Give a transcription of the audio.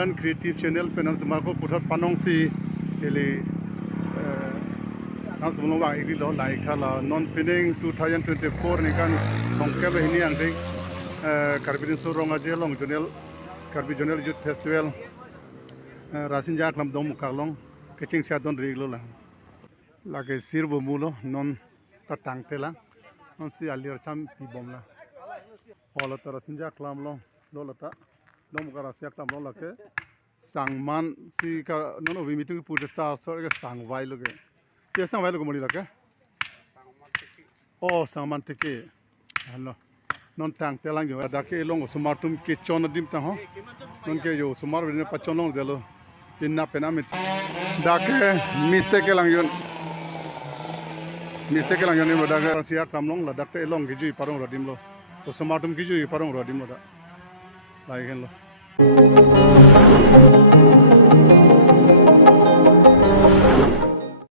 Milan Creative Channel penang temako putat panong si ili nang tumong wang igri lo like thala non pinning 2024 ni kan hongke be hini ang ding karbidin surong aje long jonel karbi jonel youth festival rasin jak lam dom kaglong keching sia don riglo la lage sirbo mulo non tatang tela non si alir cham pi bom la ola tara sin jak lam long lo lata dom kara sia klam long la ke sangman si ka non ovi meeting pu star so ke sang vai lo ke ke sang vai lo mori la ke oh sangman tike hello non tang telang yo da ke long sumatum ke chon dim ta ho non ke yo sumar ne pachon long delo pinna penamit da ke mistake lang yon mo da ke sia kam long la da ke long gi ju parong rodim lo to sumatum gi ju parong rodim lo da lai gen lo